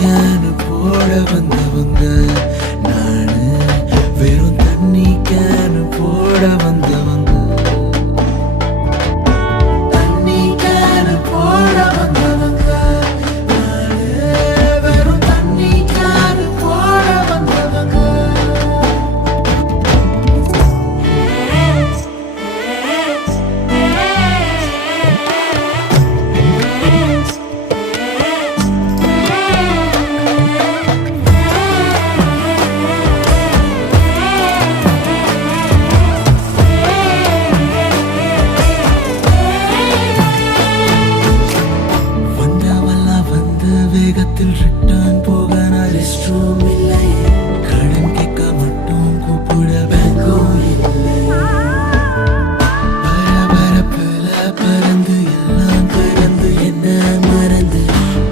Can போட வந்தவங்க நானு, வெறும் தண்ணி கேனு போட வந்தவங்க. தண்ணி கேனு போட வந்தவங்க நானு, வெறும் தண்ணி கேனு போட வந்தவங்க. வேகத்தில் ரிட்ட